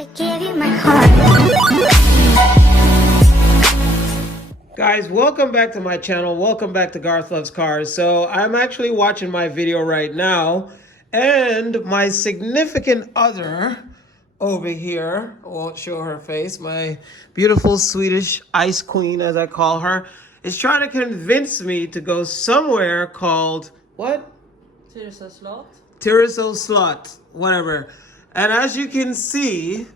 I gave you my heart. Guys, welcome back to my channel. Welcome back to Garth Loves Cars. So I'm actually watching my video right now, and my significant other over here, I won't show her face, my beautiful Swedish ice queen, as I call her, is trying to convince me to go somewhere called, what? Tyresö SLOTT. Tiroso SLOTT, whatever. And as you can see,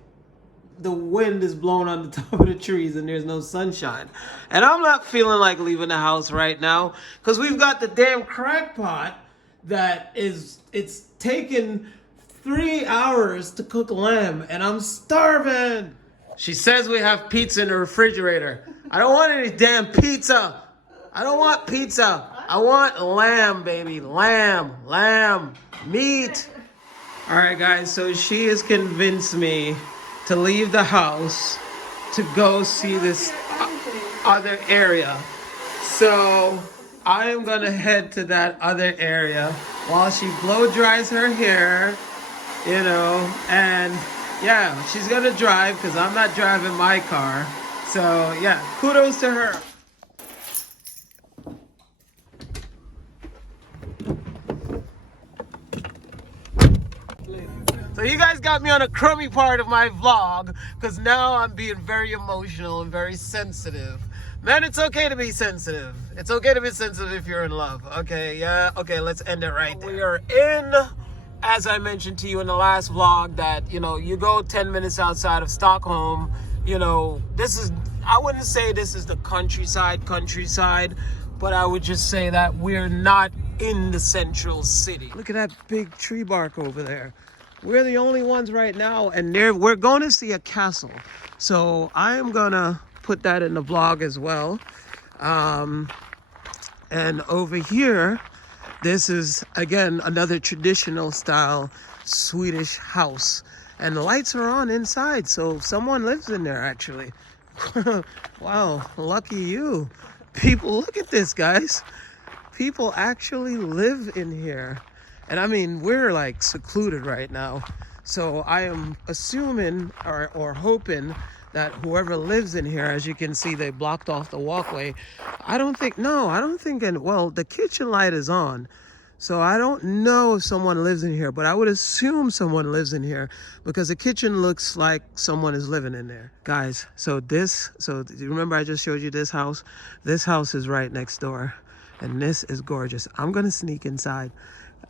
the wind is blowing on the top of the trees and there's no sunshine. And I'm not feeling like leaving the house right now because we've got the damn crackpot that it's taken 3 hours to cook lamb and I'm starving. She says we have pizza in the refrigerator. I don't want any damn pizza. I don't want pizza. I want lamb, baby. Lamb, meat. All right, guys, so she has convinced me to leave the house to go see this other area. So I am gonna head to that other area while she blow dries her hair, you know, and yeah, she's gonna drive because I'm not driving my car. So yeah, kudos to her. So you guys got me on a crummy part of my vlog because now I'm being very emotional and very sensitive. Man, it's okay to be sensitive. It's okay to be sensitive if you're in love. Okay, yeah, okay, let's end it right there. We are in, as I mentioned to you in the last vlog, that, you know, you go 10 minutes outside of Stockholm, you know, this is, I wouldn't say this is the countryside, but I would just say that we're not in the central city. Look at that big tree bark over there. We're the only ones right now, and we're going to see a castle. So I am gonna put that in the vlog as well. And over here, this is, again, another traditional style Swedish house. And the lights are on inside, so someone lives in there, actually. Wow, lucky you. People, look at this, guys. People actually live in here. And I mean, we're like secluded right now. So I am assuming or hoping that whoever lives in here, as you can see, they blocked off the walkway. I don't think, well, the kitchen light is on. So I don't know if someone lives in here, but I would assume someone lives in here because the kitchen looks like someone is living in there. Guys, so do you remember I just showed you this house? This house is right next door. And this is gorgeous. I'm gonna sneak inside.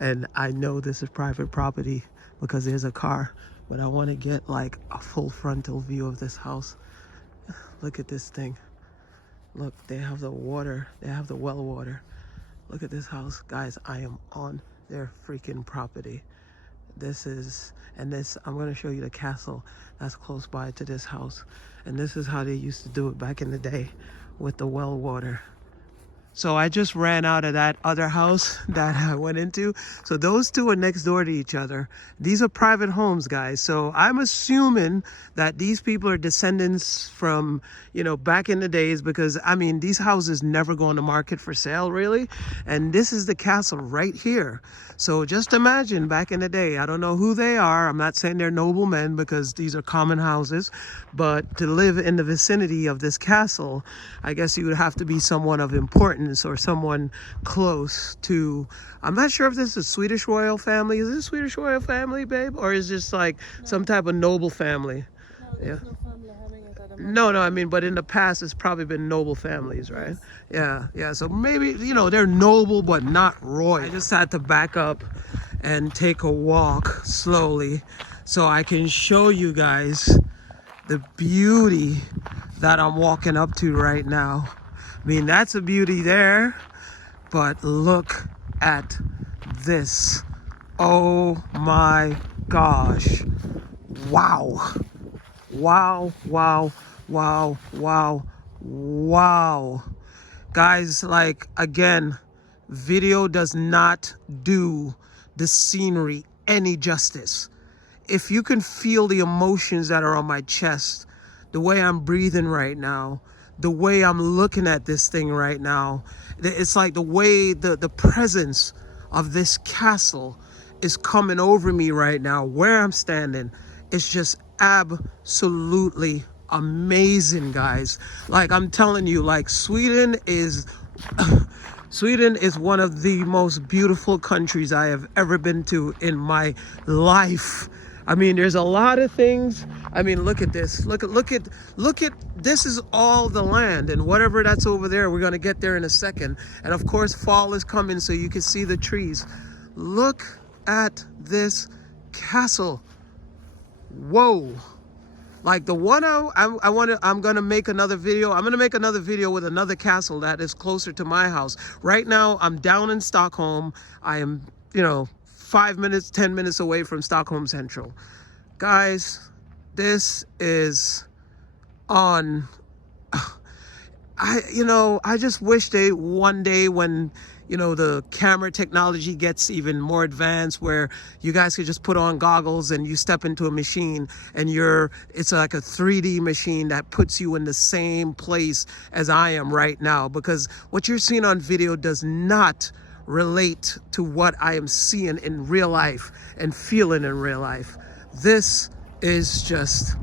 And I know this is private property because there's a car, but I want to get like a full frontal view of this house. Look at this thing. Look, they have the water. They have the well water. Look at this house. Guys, I am on their freaking property. I'm going to show you the castle that's close by to this house. And this is how they used to do it back in the day with the well water. So I just ran out of that other house that I went into. So those two are next door to each other. These are private homes, guys. So I'm assuming that these people are descendants from, you know, back in the days, because I mean, these houses never go on the market for sale, really. And this is the castle right here. So just imagine back in the day, I don't know who they are. I'm not saying they're noblemen because these are common houses, but to live in the vicinity of this castle, I guess you would have to be someone of importance or someone close to, I'm not sure if this is a Swedish royal family. Is this a Swedish royal family, babe? Or is this like some type of noble family? No, Yeah. no family having it at the moment. No, I mean, but in the past, it's probably been noble families, right? Yeah. So maybe, you know, they're noble, but not royal. I just had to back up and take a walk slowly so I can show you guys the beauty that I'm walking up to right now. I mean, that's a beauty there, but look at this. Oh my gosh. Wow. Wow. Guys, like, again, video does not do the scenery any justice. If you can feel the emotions that are on my chest, the way I'm breathing right now, the way I'm looking at this thing right now, it's like the way the presence of this castle is coming over me right now, where I'm standing. It's just absolutely amazing, guys. Like, I'm telling you, like, Sweden is Sweden is one of the most beautiful countries I have ever been to in my life. I mean, there's a lot of things. I mean, look at this. Look at this is all the land, and whatever that's over there, we're gonna get there in a second. And of course, fall is coming, so you can see the trees. Look at this castle. Whoa. Like the one I'm gonna make another video. I'm gonna make another video with another castle that is closer to my house. Right now, I'm down in Stockholm. I am, 5 minutes, 10 minutes away from Stockholm Central. Guys, this is on. I just wish they one day when, the camera technology gets even more advanced, where you guys could just put on goggles and you step into a machine and it's like a 3D machine that puts you in the same place as I am right now, because what you're seeing on video does not relate to what I am seeing in real life and feeling in real life. This is just,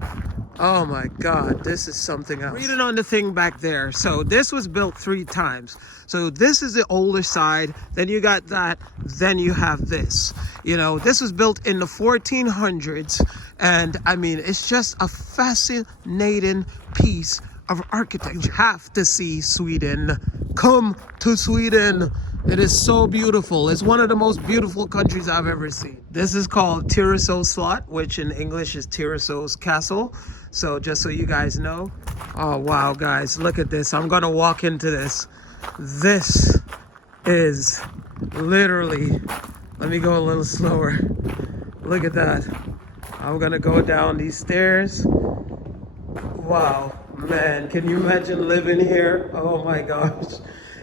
oh my God, this is something else. Reading on the thing back there. So this was built 3 times. So this is the older side, then you got that, then you have this. This was built in the 1400s, and I mean, it's just a fascinating piece of architecture. You have to see Sweden. Come to Sweden. It is so beautiful. It's one of the most beautiful countries I've ever seen. This is called Tiroso SLOTT, which in English is Tyreso's castle. So just so you guys know. Oh, wow, guys, look at this. I'm going to walk into this. This is literally, let me go a little slower. Look at that. I'm going to go down these stairs. Wow, man, can you imagine living here? Oh my gosh.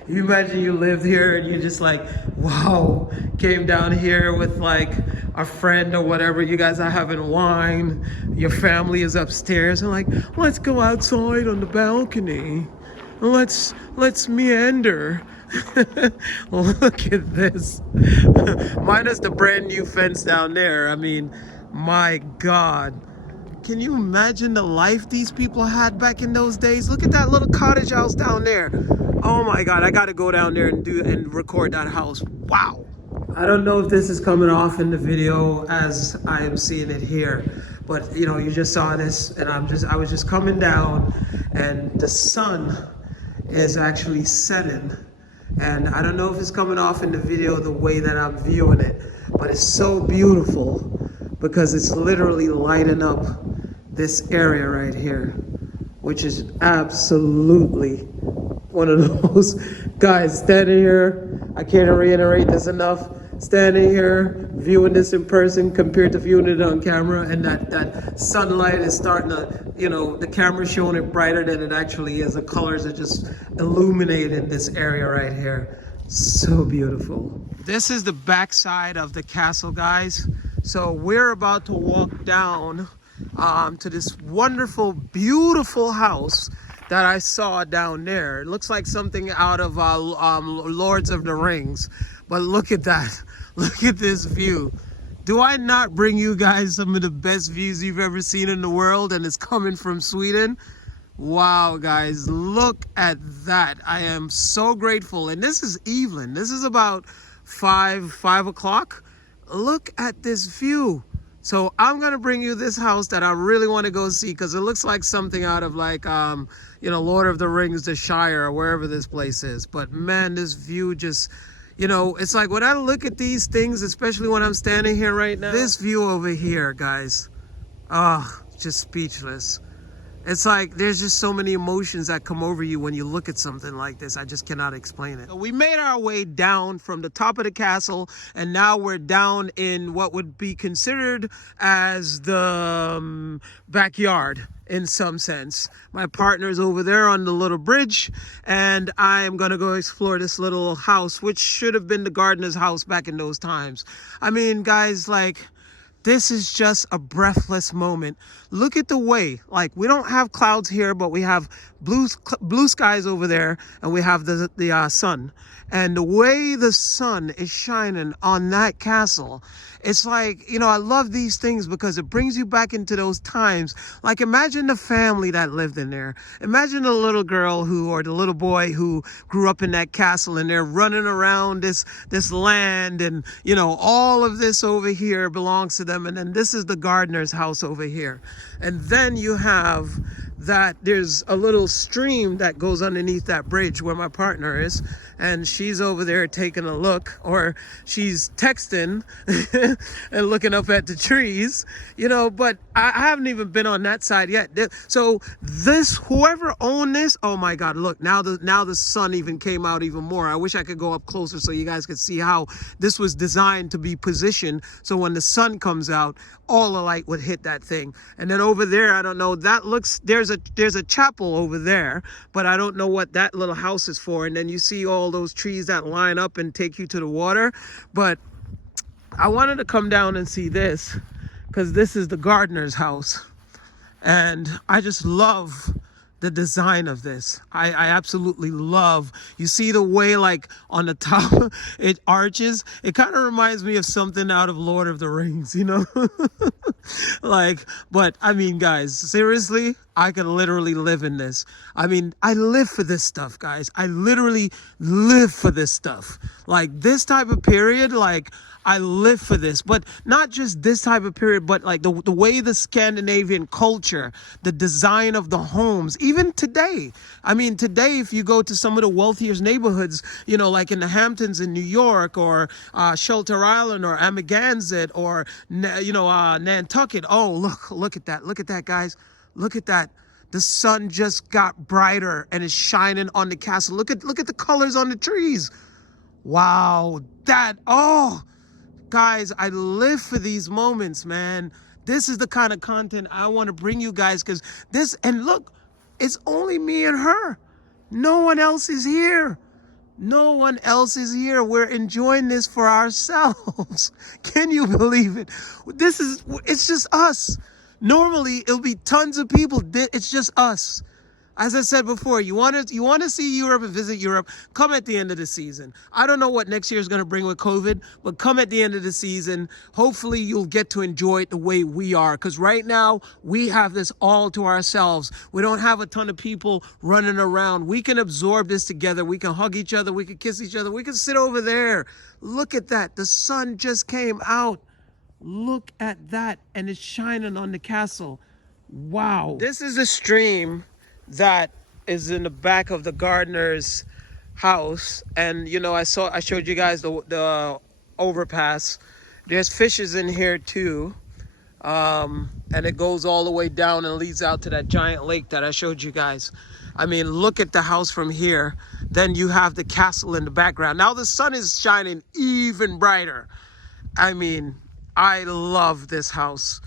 You imagine you lived here and you just like, wow, came down here with like a friend or whatever. You guys are having wine. Your family is upstairs and like, let's go outside on the balcony. Let's meander. Look at this. Minus the brand new fence down there. I mean, my God. Can you imagine the life these people had back in those days? Look at that little cottage house down there. Oh my God, I gotta go down there and record that house. Wow. I don't know if this is coming off in the video as I am seeing it here, but you just saw this, and I was just coming down, and the sun is actually setting. And I don't know if it's coming off in the video the way that I'm viewing it, but it's so beautiful because it's literally lighting up this area right here, which is absolutely one of those. Guys, standing here, I can't reiterate this enough, standing here, viewing this in person compared to viewing it on camera, and that sunlight is starting to, the camera's showing it brighter than it actually is. The colors are just illuminating this area right here. So beautiful. This is the backside of the castle, guys. So we're about to walk down to this wonderful, beautiful house that I saw down there. It looks like something out of Lords of the Rings. But look at that. Look at this view. Do I not bring you guys some of the best views you've ever seen in the world, and it's coming from Sweden? Wow, guys, look at that. I am so grateful. And this is evening. This is about 5 o'clock. Look at this view. So I'm gonna bring you this house that I really want to go see, because it looks like something out of like Lord of the Rings, the Shire, or wherever this place is. But man, this view just, it's like when I look at these things, especially when I'm standing here right now, this view over here, guys, just speechless. It's like there's just so many emotions that come over you when you look at something like this. I just cannot explain it. So we made our way down from the top of the castle, and now we're down in what would be considered as the backyard in some sense. My partner's over there on the little bridge, and I'm gonna go explore this little house, which should have been the gardener's house back in those times. I mean, guys, like, This is just a breathless moment. Look at the way, like, we don't have clouds here, but we have blue skies over there, and we have the sun. And the way the sun is shining on that castle, it's like, you know, I love these things because it brings you back into those times. Like, imagine the family that lived in there. Imagine the little girl or the little boy who grew up in that castle, and they're running around this land, and, you know, all of this over here belongs to them. And then this is the gardener's house over here. And then you have that there's a little stream that goes underneath that bridge where my partner is, and she's over there taking a look, or she's texting and looking up at the trees, you know. But I haven't even been on that side yet. So whoever owned this, oh my God, look, now the sun even came out even more. I wish I could go up closer so you guys could see how this was designed to be positioned, so when the sun comes out, all the light would hit that thing. And then over there, I don't know, that looks, there's a chapel over there, but I don't know what that little house is for. And then you see all those trees that line up and take you to the water. But I wanted to come down and see this because this is the gardener's house, and I just love the design of this. I absolutely love, you see the way, like, on the top it arches. It kind of reminds me of something out of Lord of the Rings, you know. Like, but I mean, guys, seriously, I could literally live in this. I mean, I live for this stuff, guys. I literally live for this stuff. Like, this type of period, like, I live for this. But not just this type of period, but like the way the Scandinavian culture, the design of the homes, even today. I mean, today, if you go to some of the wealthiest neighborhoods, you know, like in the Hamptons in New York, or Shelter Island, or Amagansett, or, you know, Nantucket. Oh, look at that, guys. Look at that. The sun just got brighter and is shining on the castle. Look at the colors on the trees. Wow, guys, I live for these moments, man. This is the kind of content I want to bring you guys, because and look, it's only me and her. No one else is here. No one else is here. We're enjoying this for ourselves. Can you believe it? It's just us. Normally, it'll be tons of people. It's just us. As I said before, you want to see Europe and visit Europe, come at the end of the season. I don't know what next year is going to bring with COVID, but come at the end of the season. Hopefully, you'll get to enjoy it the way we are, because right now, we have this all to ourselves. We don't have a ton of people running around. We can absorb this together. We can hug each other. We can kiss each other. We can sit over there. Look at that. The sun just came out. Look at that. And it's shining on the castle. Wow. This is a stream that is in the back of the gardener's house, and you know, I showed you guys the overpass. There's fishes in here too, and it goes all the way down and leads out to that giant lake that I showed you guys. I mean, look at the house from here. Then you have the castle in the background. Now the sun is shining even brighter. I mean, I love this house.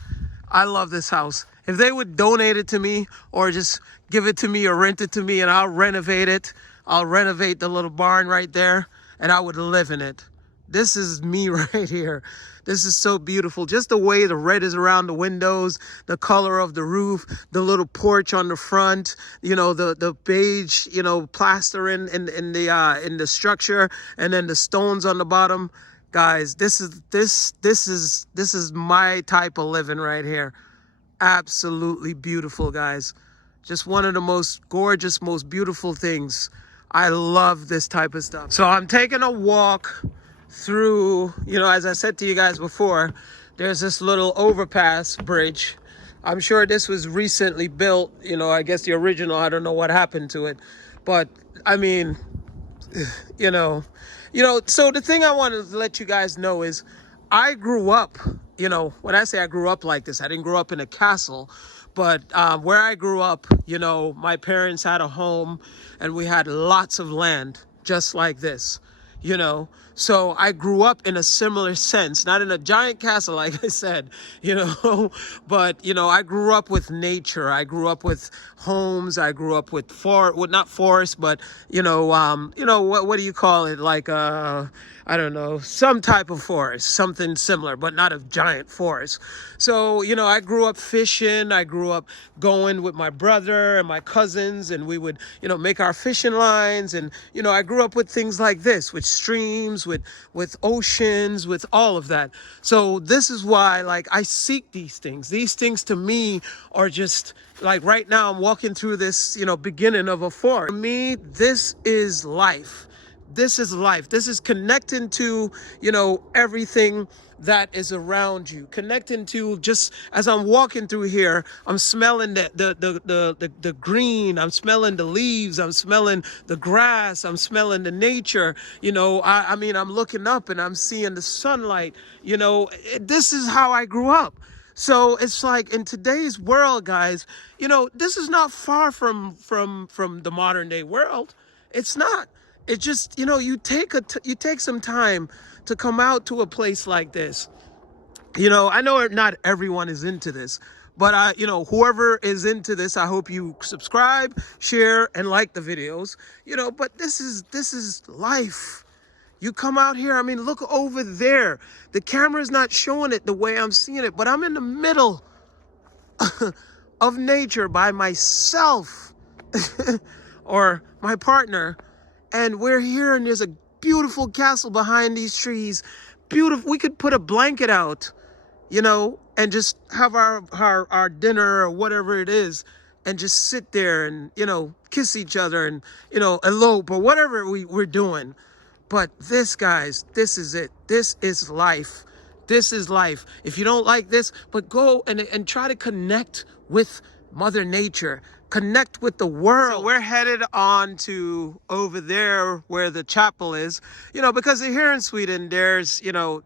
I love this house. If they would donate it to me, or just give it to me, or rent it to me, and I'll renovate it. I'll renovate the little barn right there, and I would live in it. This is me right here. This is so beautiful. Just the way the red is around the windows, the color of the roof, the little porch on the front, you know, the beige, you know, plastering in the structure, and then the stones on the bottom. Guys, this is my type of living right here. Absolutely beautiful, guys. Just one of the most gorgeous, most beautiful things. I love this type of stuff. So I'm taking a walk through, you know, as I said to you guys before, there's this little overpass bridge. I'm sure this was recently built, you know, I guess the original, I don't know what happened to it. But I mean, you know, so the thing I wanted to let you guys know is I grew up, you know, when I say I grew up like this, I didn't grow up in a castle, but where I grew up, you know, my parents had a home, and we had lots of land just like this. you know. So I grew up in a similar sense, not in a giant castle, like I said, you know, but, you know, I grew up with nature. I grew up with homes. I grew up with well, not forest, but, you know, what do you call it? Like, I don't know, some type of forest, something similar, but not a giant forest. So, you know, I grew up fishing. I grew up going with my brother and my cousins, and we would, you know, make our fishing lines. And, you know, I grew up with things like this, with streams, with oceans, with all of that. So this is why, like, I seek these things. These things to me are just like right now I'm walking through this, you know, beginning of a forest. For me, this is life. This is life. This is connecting to, you know, everything that is around you. Connecting to, just as I'm walking through here, I'm smelling the green. I'm smelling the leaves. I'm smelling the grass. I'm smelling the nature. You know, I mean, I'm looking up and I'm seeing the sunlight. You know, this is how I grew up. So it's like in today's world, guys, you know, this is not far from the modern day world. It's not. It just, you know, you take some time to come out to a place like this. You know, I know not everyone is into this, but you know, whoever is into this, I hope you subscribe, share, and like the videos. You know, but this is life. You come out here, I mean, look over there. The camera's not showing it the way I'm seeing it, but I'm in the middle of nature by myself or my partner. And we're here and there's a beautiful castle behind these trees. Beautiful. We could put a blanket out, you know, and just have our dinner or whatever it is and just sit there and, you know, kiss each other and, you know, elope or whatever we're doing. But this, guys, this is it. This is life. This is life. If you don't like this, but go and try to connect with Mother Nature. Connect with the world. So we're headed on to over there where the chapel is, you know, because here in Sweden, there's, and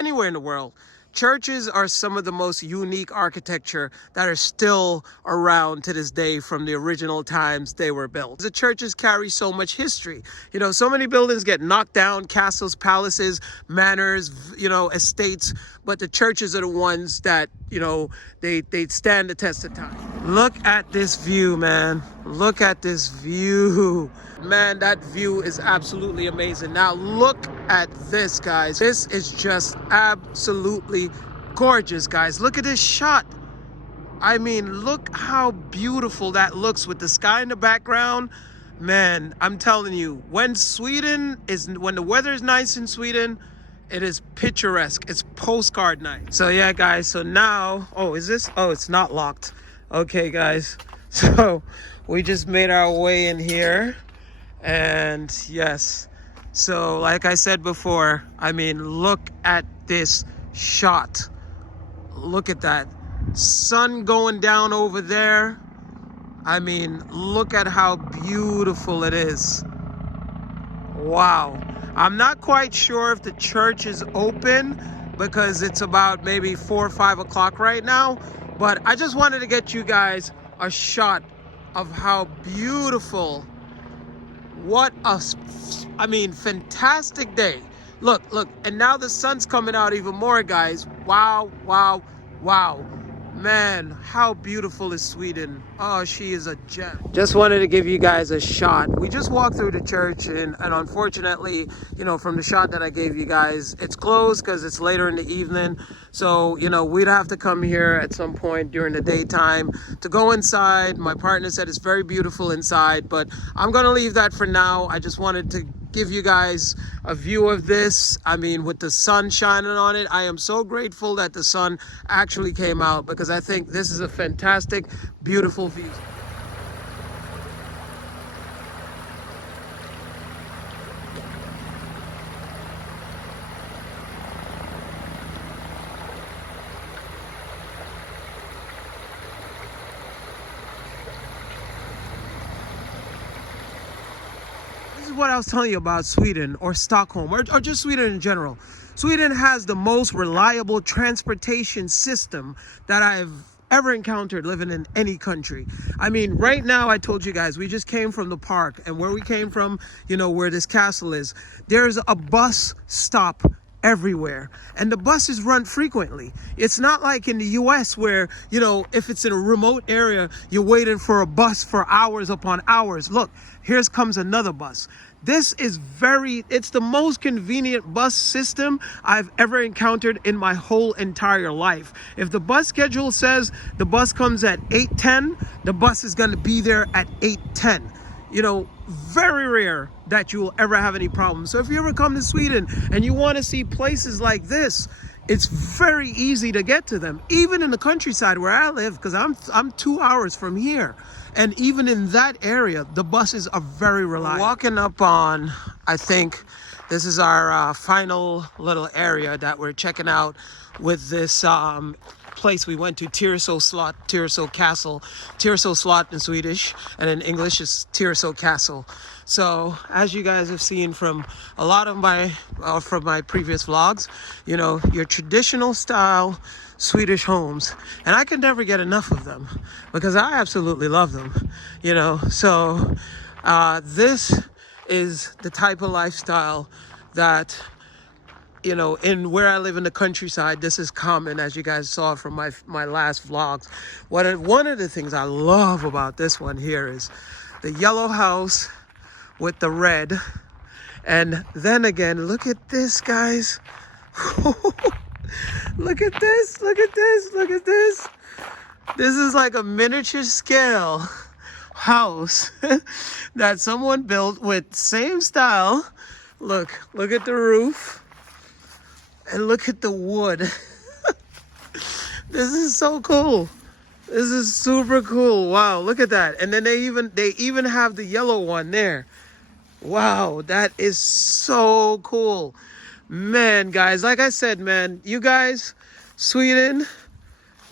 anywhere in the world, churches are some of the most unique architecture that are still around to this day from the original times they were built. The churches carry so much history. You know, so many buildings get knocked down, castles, palaces, manors, you know, estates, but the churches are the ones that, you know, they stand the test of time. Look at this view, man. Look at this view. Man, that view is absolutely amazing. Now look at this, guys. This is just absolutely gorgeous, guys. Look at this shot. I mean, look how beautiful that looks with the sky in the background. Man, I'm telling you, when the weather is nice in Sweden, it is picturesque. It's postcard night. So yeah, guys, so now, it's not locked. Okay, guys, so we just made our way in here. And yes, so like I said before, I mean, look at this shot. Look at that. Sun going down over there. I mean, look at how beautiful it is. Wow. I'm not quite sure if the church is open because it's about maybe 4 or 5 o'clock right now. But I just wanted to get you guys a shot of how beautiful. What a, fantastic day. Look, and now the sun's coming out even more, guys. Wow, wow, wow. Man, how beautiful is Sweden. Oh, she is a gem. Just wanted to give you guys a shot. We just walked through the church and unfortunately, you know, from the shot that I gave you guys, it's closed because it's later in the evening. So, you know, we'd have to come here at some point during the daytime to go inside. My partner said it's very beautiful inside, but I'm going to leave that for now. I just wanted to give you guys a view of this. I mean, with the sun shining on it, I am so grateful that the sun actually came out because I think this is a fantastic, beautiful view. What I was telling you about Sweden or Stockholm or just Sweden in general. Sweden has the most reliable transportation system that I've ever encountered living in any country. I mean, right now, I told you guys, we just came from the park, and where we came from, you know, where this castle is, there's a bus stop everywhere, and the buses run frequently. It's not like in the US where, you know, if it's in a remote area, you're waiting for a bus for hours upon hours. Look, here comes another bus. This is it's the most convenient bus system I've ever encountered in my whole entire life. If the bus schedule says the bus comes at 8:10, the bus is going to be there at 8:10. You know, very rare that you will ever have any problems. So if you ever come to Sweden and you want to see places like this, it's very easy to get to them. Even in the countryside where I live, because I'm 2 hours from here. And even in that area, the buses are very reliable. Walking up on, I think this is our final little area that we're checking out with this place we went to, Tiroso SLOTT, Tiroso Castle. Tiroso SLOTT in Swedish, and in English is Tiroso Castle. So as you guys have seen from a lot of from my previous vlogs, you know, your traditional style Swedish homes, and I can never get enough of them because I absolutely love them, you know. So this is the type of lifestyle that, you know, in where I live in the countryside, this is common, as you guys saw from my last vlogs. One of the things I love about this one here is the yellow house with the red. And then again, look at this, guys. Look at this, look at this, look at this. This is like a miniature scale house that someone built with same style. Look at the roof. And look at the wood. This is so cool. This is super cool. Wow, look at that. And then they even have the yellow one there. Wow, that is so cool. Man, guys, like I said, man, you guys, Sweden,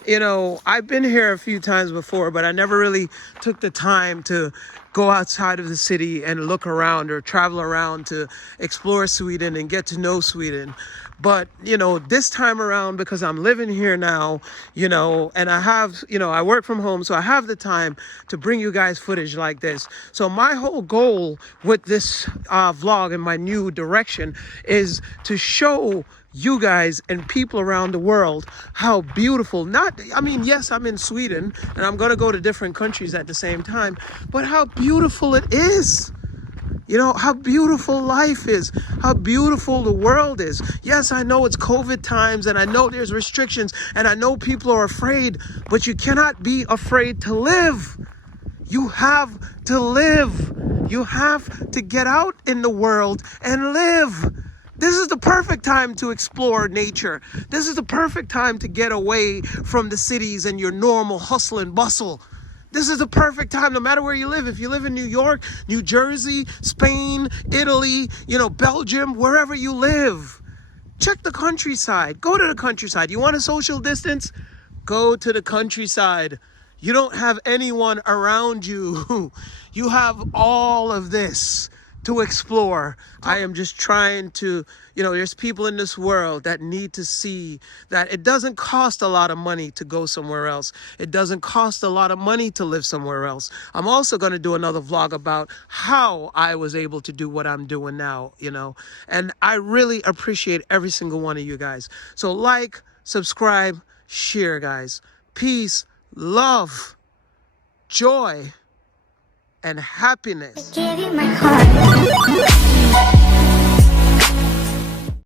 you know, I've been here a few times before, but I never really took the time to go outside of the city and look around or travel around to explore Sweden and get to know Sweden. But, you know, this time around, because I'm living here now, you know, and I have, you know, I work from home, so I have the time to bring you guys footage like this. So my whole goal with this vlog and my new direction is to show you guys and people around the world how beautiful, yes, I'm in Sweden and I'm going to go to different countries at the same time, but how beautiful it is. You know, how beautiful life is, how beautiful the world is. Yes, I know it's COVID times and I know there's restrictions and I know people are afraid, but you cannot be afraid to live. You have to live. You have to get out in the world and live. This is the perfect time to explore nature. This is the perfect time to get away from the cities and your normal hustle and bustle. This is the perfect time, no matter where you live. If you live in New York, New Jersey, Spain, Italy, you know, Belgium, wherever you live, check the countryside. Go to the countryside. You want a social distance? Go to the countryside. You don't have anyone around you. You have all of this to explore. I am just trying to, you know, there's people in this world that need to see that it doesn't cost a lot of money to go somewhere else. It doesn't cost a lot of money to live somewhere else. I'm also going to do another vlog about how I was able to do what I'm doing now, you know, and I really appreciate every single one of you guys. So like, subscribe, share, guys. Peace, love, joy, and happiness. I gave you my heart.